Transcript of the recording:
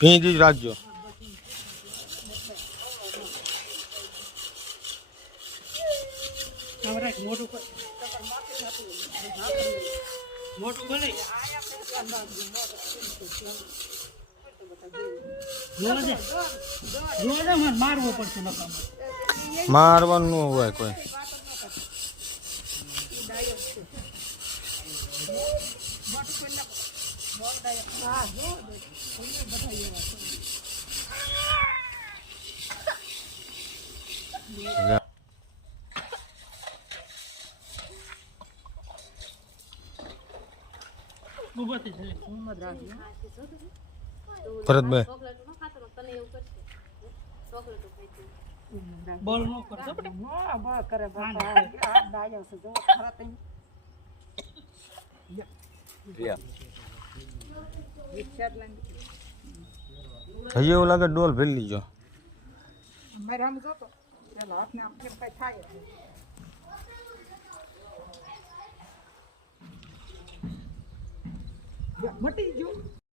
ભીંજી રાખજો. મોટું બને મારવો પડશે. મારવાનું ન હોય કોઈ. ભરતભાઈ બોલ નો કરતો કરે ભાઈ એવું લાગે ડોલ ભરી લીજો. મટી ગયો